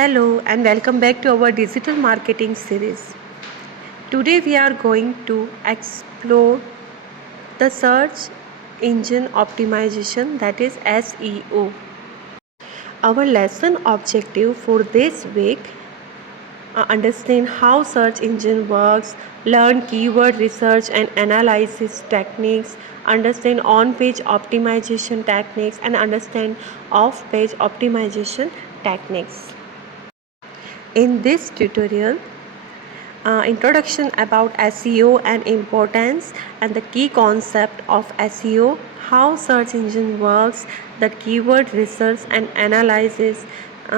Hello and welcome back to our digital marketing series. Today we are going to explore the search engine optimization, that is SEO. Our lesson objective for this week: understand how search engine works, learn keyword research and analysis techniques, understand on-page optimization techniques, and understand off-page optimization techniques. In this tutorial, introduction about SEO and importance and the key concept of SEO, how search engine works, the keyword research and analysis,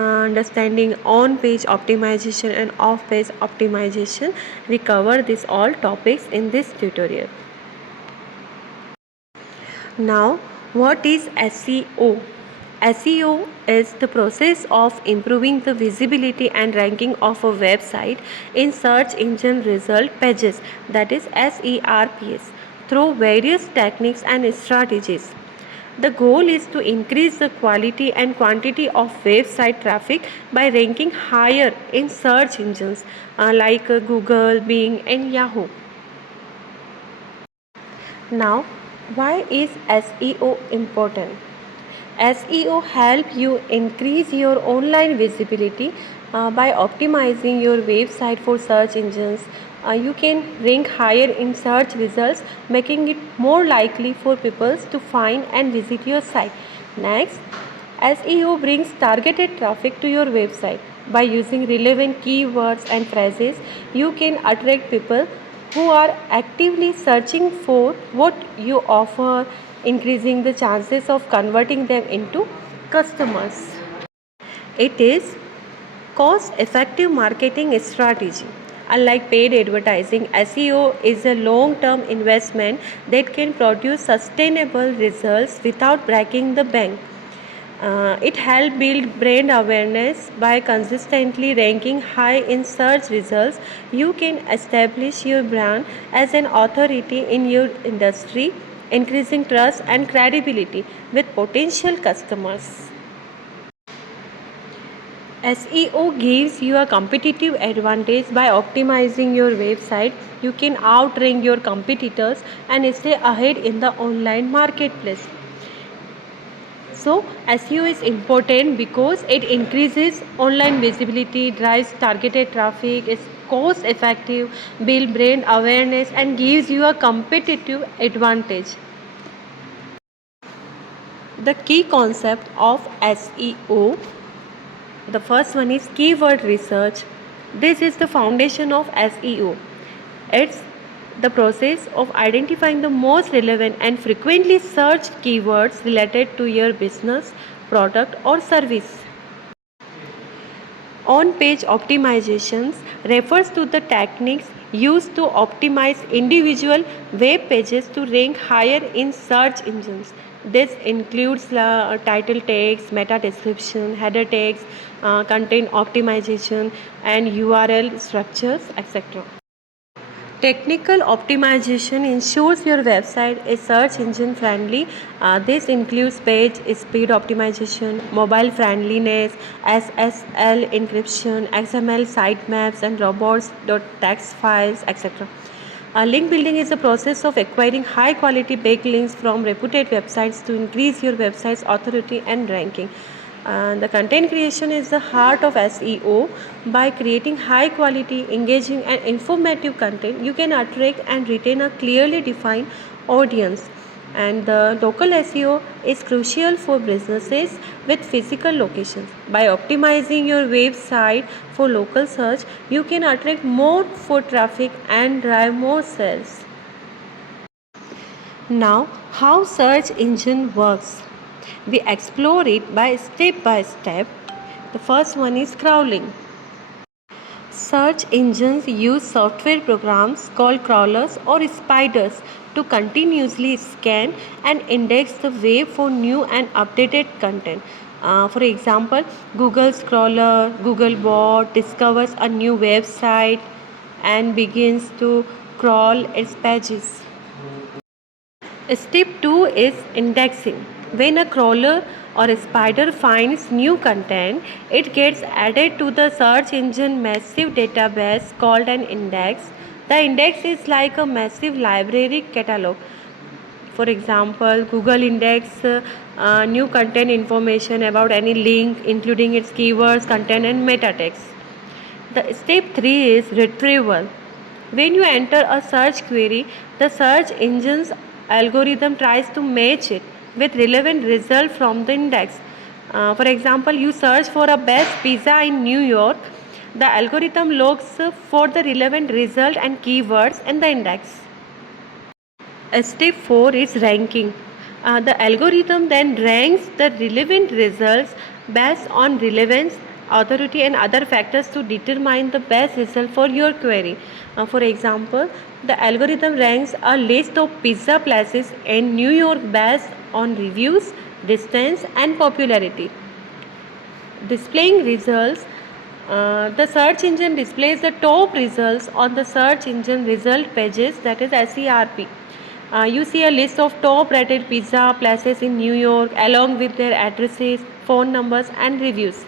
understanding on-page optimization and off-page optimization. We cover these all topics in this tutorial. Now, what is SEO? SEO is the process of improving the visibility and ranking of a website in search engine result pages, that is SERPs, through various techniques and strategies. The goal is to increase the quality and quantity of website traffic by ranking higher in search engines like Google, Bing, and Yahoo. Now, why is SEO important? SEO help you increase your online visibility by optimizing your website for search engines. You can rank higher in search results, making it more likely for people to find and visit your site. Next, SEO brings targeted traffic to your website. By using relevant keywords and phrases, you can attract people who are actively searching for what you offer, increasing the chances of converting them into customers. It is cost-effective marketing strategy. Unlike paid advertising, SEO is a long-term investment that can produce sustainable results without breaking the bank. It helps build brand awareness by consistently ranking high in search results. You can establish your brand as an authority in your industry, increasing trust and credibility with potential customers. SEO gives you a competitive advantage. By optimizing your website, you can outrank your competitors and stay ahead in the online marketplace. So, SEO is important because it increases online visibility, drives targeted traffic, is cost effective, builds brand awareness, and gives you a competitive advantage. The key concept of SEO: the first one is keyword research. This is the foundation of SEO. It's the process of identifying the most relevant and frequently searched keywords related to your business, product, or service. On-page optimizations refers to the techniques used to optimize individual web pages to rank higher in search engines. This includes title tags, meta description, header tags, content optimization, and URL structures, etc. Technical optimization ensures your website is search engine friendly. This includes page speed optimization, mobile friendliness, SSL encryption, XML sitemaps, and robots.txt files, etc. Link building is the process of acquiring high quality backlinks from reputed websites to increase your website's authority and ranking. The content creation is the heart of SEO. By creating high quality, engaging, and informative content, you can attract and retain a clearly defined audience. And the local SEO is crucial for businesses with physical locations. By optimizing your website for local search, you can attract more foot traffic and drive more sales. Now, how search engine works? We explore it by step. The first one is crawling. Search engines use software programs called crawlers or spiders to continuously scan and index the web for new and updated content. For example, Google's crawler, Googlebot, discovers a new website and begins to crawl its pages. Step 2 is indexing. When a crawler or a spider finds new content, it gets added to the search engine massive database called an index. The index is like a massive library catalog. For example, Google index new content information about any link, including its keywords, content, and meta text. The step 3 is retrieval. When you enter a search query, the search engine's algorithm tries to match it with relevant result from the index. For example, you search for a best pizza in New York. The algorithm looks for the relevant result and keywords in the index. Step 4 is ranking. The algorithm then ranks the relevant results based on relevance, authority, and other factors to determine the best result for your query. For example, the algorithm ranks a list of pizza places in New York based on reviews, distance, and popularity. Displaying results. The search engine displays the top results on the search engine result pages, that is SERP. You see a list of top rated pizza places in New York along with their addresses, phone numbers, and reviews.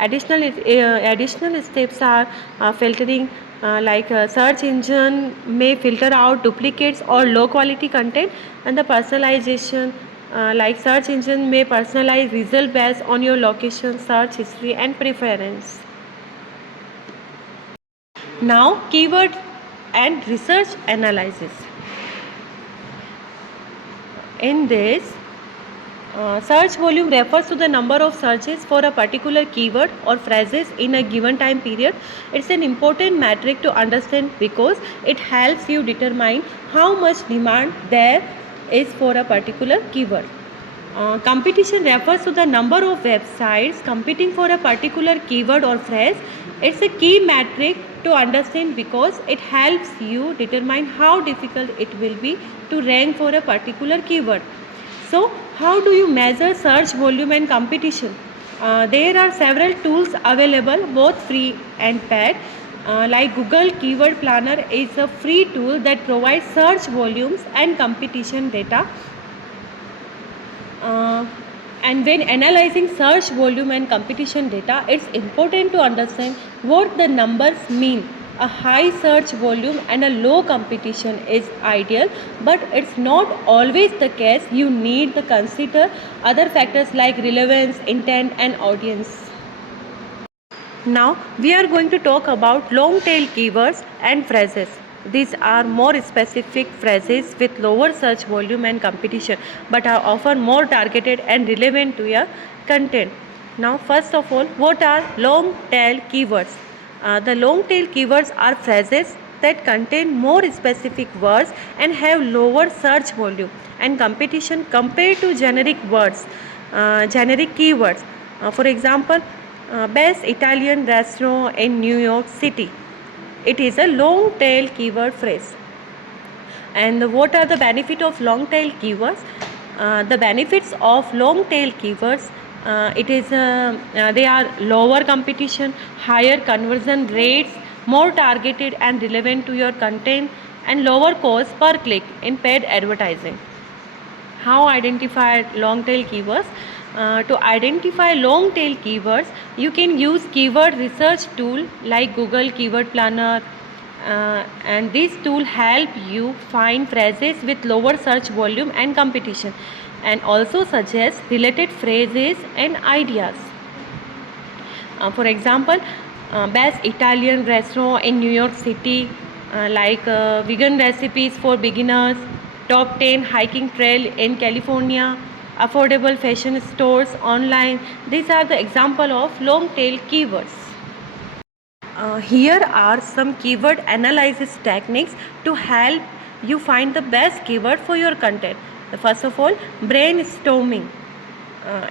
Additional steps are filtering, like search engine may filter out duplicates or low quality content, and the personalization, like search engine may personalize result based on your location, search history, and preference. Now, keyword and research analysis. In this, search volume refers to the number of searches for a particular keyword or phrases in a given time period. It's an important metric to understand because it helps you determine how much demand there is for a particular keyword. Competition refers to the number of websites competing for a particular keyword or phrase. It's a key metric to understand because it helps you determine how difficult it will be to rank for a particular keyword. So, how do you measure search volume and competition? There are several tools available, both free and paid. Like Google Keyword Planner is a free tool that provides search volumes and competition data. And when analyzing search volume and competition data, it's important to understand what the numbers mean. A high search volume and a low competition is ideal, but it's not always the case. You need to consider other factors like relevance, intent, and audience. Now we are going to talk about long tail keywords and phrases. These are more specific phrases with lower search volume and competition, but are often more targeted and relevant to your content. Now, first of all, what are long tail keywords? The long tail keywords are phrases that contain more specific words and have lower search volume and competition compared to generic words, generic keywords. For example, best Italian restaurant in New York City. It is a long tail keyword phrase. And what are the benefits of long tail keywords? The benefits of long tail keywords, they are lower competition, higher conversion rates, more targeted and relevant to your content, and lower cost per click in paid advertising. How identify long tail keywords? To identify long tail keywords, you can use keyword research tool like Google Keyword Planner, and this tool help you find phrases with lower search volume and competition, and also suggest related phrases and ideas. For example, best Italian restaurant in New York City, vegan recipes for beginners, top 10 hiking trail in California, affordable fashion stores online. These are the example of long tail keywords. Here are some keyword analysis techniques to help you find the best keyword for your content. First of all, brainstorming.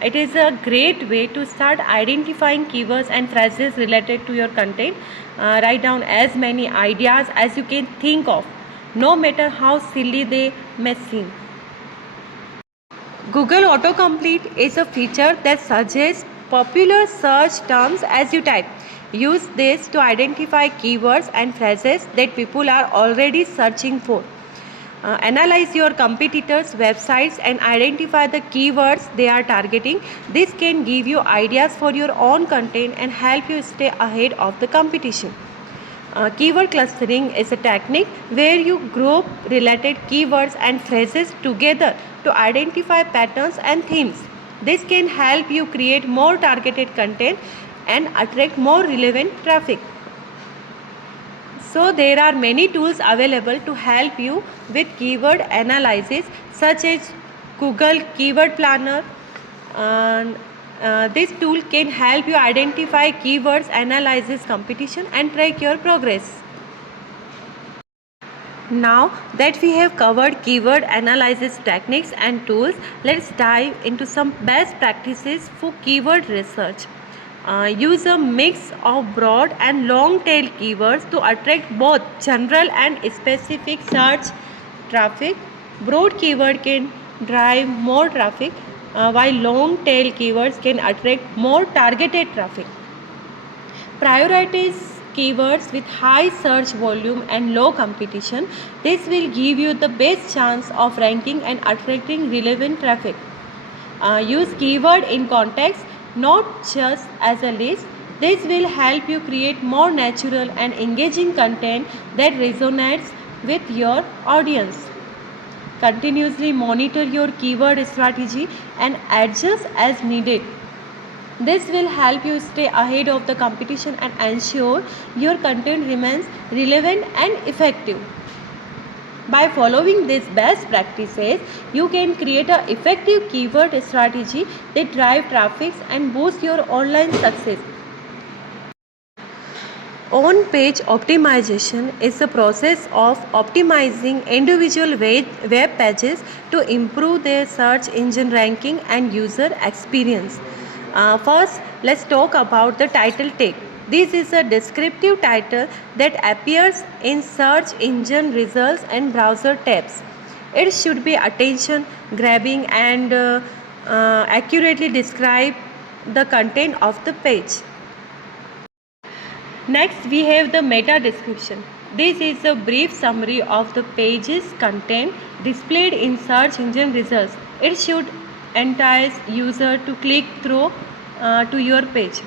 It is a great way to start identifying keywords and phrases related to your content. Write down as many ideas as you can think of, no matter how silly they may seem. Google Autocomplete is a feature that suggests popular search terms as you type. Use this to identify keywords and phrases that people are already searching for. Analyze your competitors' websites and identify the keywords they are targeting. This can give you ideas for your own content and help you stay ahead of the competition. Keyword clustering is a technique where you group related keywords and phrases together to identify patterns and themes. This can help you create more targeted content and attract more relevant traffic. So there are many tools available to help you with keyword analysis, such as Google Keyword Planner. And this tool can help you identify keywords, analyze competition and track your progress. Now that we have covered keyword analysis techniques and tools, let's dive into some best practices for keyword research. Use a mix of broad and long tail keywords to attract both general and specific search traffic. Broad keyword can drive more traffic, while long tail keywords can attract more targeted traffic. Prioritize keywords with high search volume and low competition. This will give you the best chance of ranking and attracting relevant traffic. Use keyword in context, not just as a list. This will help you create more natural and engaging content that resonates with your audience. Continuously monitor your keyword strategy and adjust as needed. This will help you stay ahead of the competition and ensure your content remains relevant and effective. By following these best practices, you can create an effective keyword strategy that drives traffic and boosts your online success. On-page optimization is the process of optimizing individual web pages to improve their search engine ranking and user experience. First, let's talk about the title tag. This is a descriptive title that appears in search engine results and browser tabs. It should be attention grabbing and accurately describe the content of the page. Next, we have the meta description. This is a brief summary of the page's content displayed in search engine results. It should entice user to click through to your page.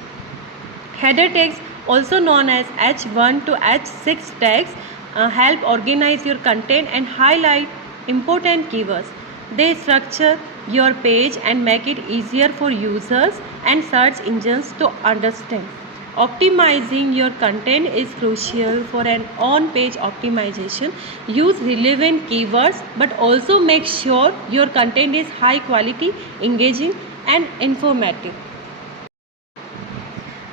Header tags, also known as H1 to H6 tags, help organize your content and highlight important keywords. They structure your page and make it easier for users and search engines to understand. Optimizing your content is crucial for an on-page optimization. Use relevant keywords, but also make sure your content is high quality, engaging and informative.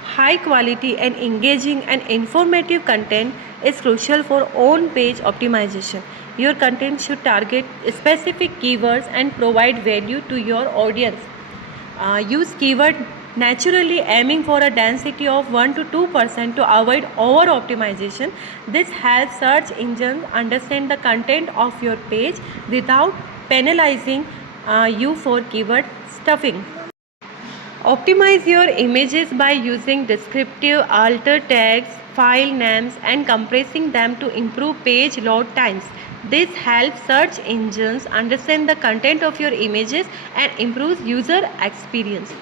High quality and engaging and informative content is crucial for on-page optimization. Your content should target specific keywords and provide value to your audience. Use keyword naturally, aiming for a density of 1 to 2% to avoid over optimization. This helps search engines understand the content of your page without penalizing you for keyword stuffing. Optimize your images by using descriptive alter tags, file names and compressing them to improve page load times. This helps search engines understand the content of your images and improves user experience.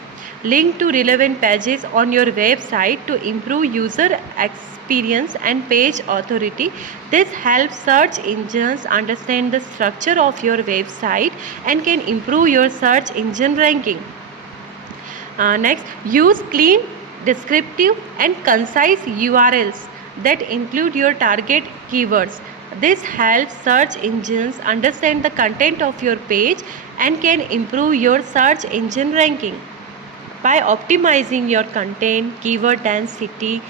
Link to relevant pages on your website to improve user experience and page authority. This helps search engines understand the structure of your website and can improve your search engine ranking. Next, use clean, descriptive and concise URLs that include your target keywords. This helps search engines understand the content of your page and can improve your search engine ranking. By optimizing your content, keyword density,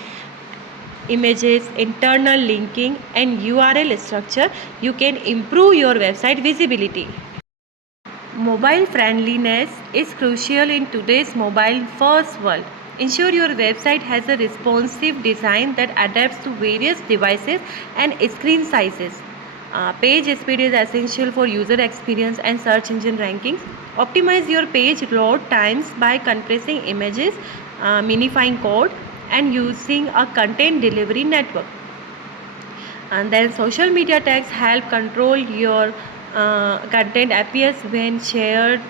images, internal linking and URL structure, you can improve your website visibility. Mobile friendliness is crucial in today's mobile-first world. Ensure your website has a responsive design that adapts to various devices and screen sizes. Page speed is essential for user experience and search engine rankings. Optimize your page load times by compressing images, minifying code, and using a content delivery network. And then social media tags help control your content appears when shared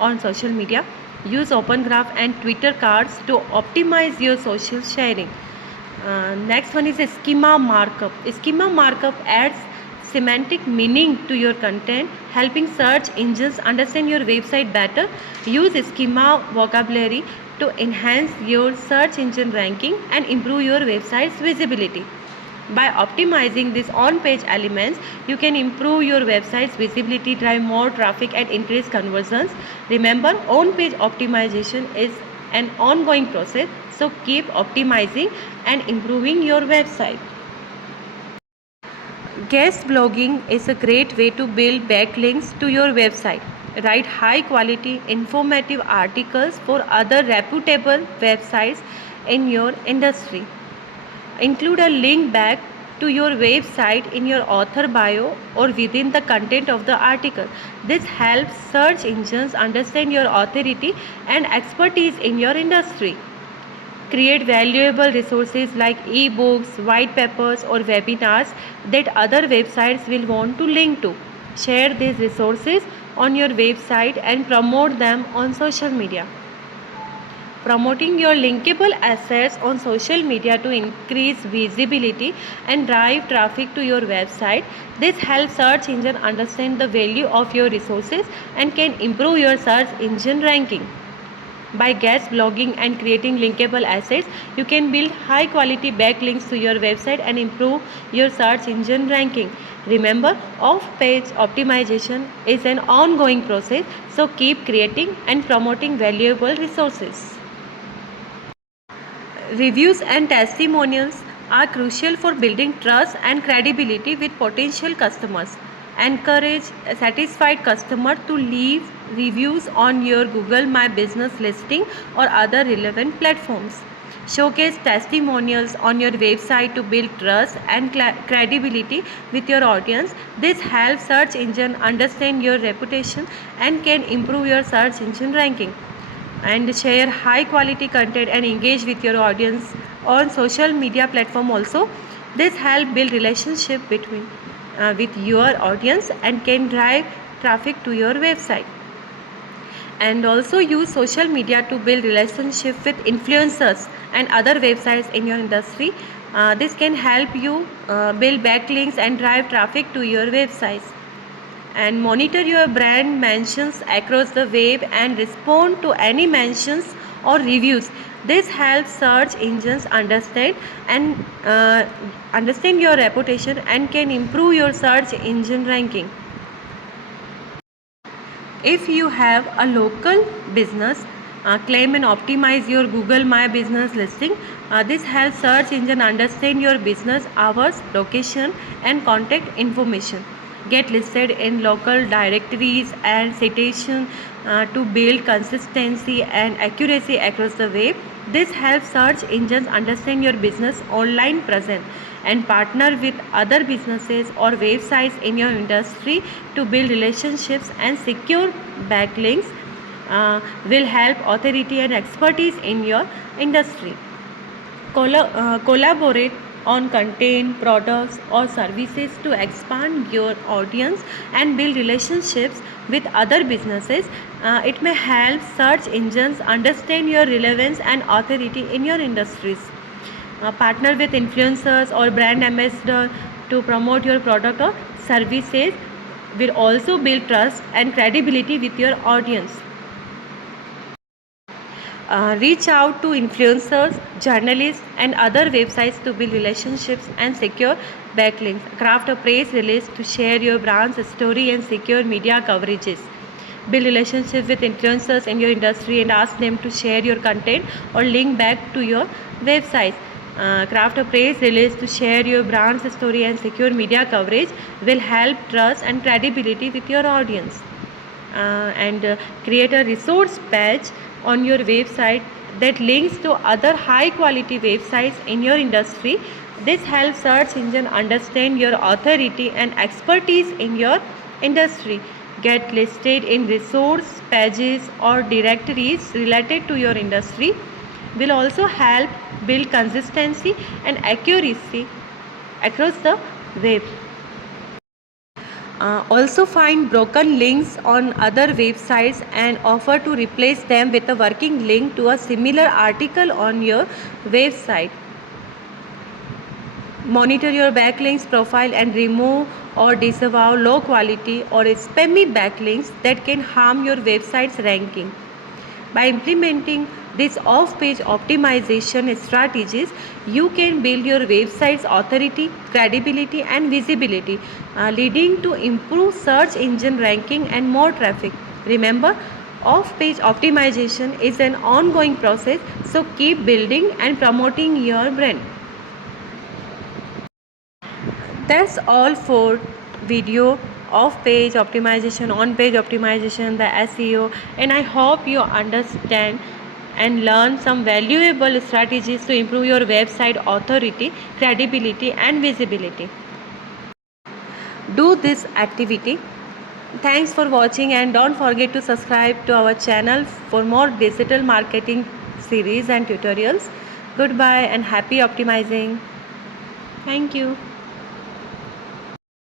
on social media. Use Open Graph and Twitter cards to optimize your social sharing. Next one is a schema markup. Schema markup adds semantic meaning to your content, helping search engines understand your website better. Use schema vocabulary to enhance your search engine ranking and improve your website's visibility. By optimizing these on-page elements, you can improve your website's visibility, drive more traffic, and increase conversions. Remember, on-page optimization is an ongoing process, so keep optimizing and improving your website. Guest blogging is a great way to build backlinks to your website. Write high quality, informative articles for other reputable websites in your industry. Include a link back to your website in your author bio or within the content of the article. This helps search engines understand your authority and expertise in your industry. Create valuable resources like ebooks, white papers, or webinars that other websites will want to link to. Share these resources on your website and promote them on social media. Promoting your linkable assets on social media to increase visibility and drive traffic to your website. This helps search engine understand the value of your resources and can improve your search engine ranking. By guest blogging and creating linkable assets, you can build high quality backlinks to your website and improve your search engine ranking. Remember, off-page optimization is an ongoing process, so keep creating and promoting valuable resources. Reviews and testimonials are crucial for building trust and credibility with potential customers. Encourage a satisfied customer to leave reviews on your Google My Business listing or other relevant platforms. Showcase testimonials on your website to build trust and credibility with your audience. This helps search engine understand your reputation and can improve your search engine ranking. And share high quality content and engage with your audience on social media platform also. This help build relationship between with your audience and can drive traffic to your website. And also use social media to build relationship with influencers and other websites in your industry. This can help you build backlinks and drive traffic to your websites. And monitor your brand mentions across the web and respond to any mentions or reviews. This helps search engines understand your reputation and can improve your search engine ranking. If you have a local business, claim and optimize your Google My Business listing. This helps search engine understand your business hours, location, and contact information. Get listed in local directories and citation to build consistency and accuracy across the web. This helps search engines understand your business online presence and partner with other businesses or websites in your industry to build relationships and secure backlinks. Will help authority and expertise in your industry. Collaborate on content, products, or services to expand your audience and build relationships with other businesses. It may help search engines understand your relevance and authority in your industries. Partner with influencers or brand ambassador to promote your product or services will also build trust and credibility with your audience. Reach out to influencers, journalists, and other websites to build relationships and secure backlinks. Craft a press release to share your brand's story and secure media coverages. Build relationships with influencers in your industry and ask them to share your content or link back to your website. Craft a press release to share your brand's story and secure media coverage will help trust and credibility with your audience. And create a resource page on your website that links to other high quality websites in your industry. This helps search engine understand your authority and expertise in your industry. Get listed in resource pages or directories related to your industry will also help build consistency and accuracy across the web. Also find broken links on other websites and offer to replace them with a working link to a similar article on your website. Monitor your backlinks profile and remove or disavow low quality or spammy backlinks that can harm your website's ranking. By implementing these off-page optimization strategies, you can build your website's authority, credibility, and visibility, leading to improved search engine ranking and more traffic. Remember, off-page optimization is an ongoing process, so keep building and promoting your brand. That's all for video of page optimization, on page optimization, the SEO, and I hope you understand and learn some valuable strategies to improve your website authority, credibility, and visibility. Do this activity. Thanks for watching, and don't forget to subscribe to our channel for more digital marketing series and tutorials. Goodbye and happy optimizing. Thank you.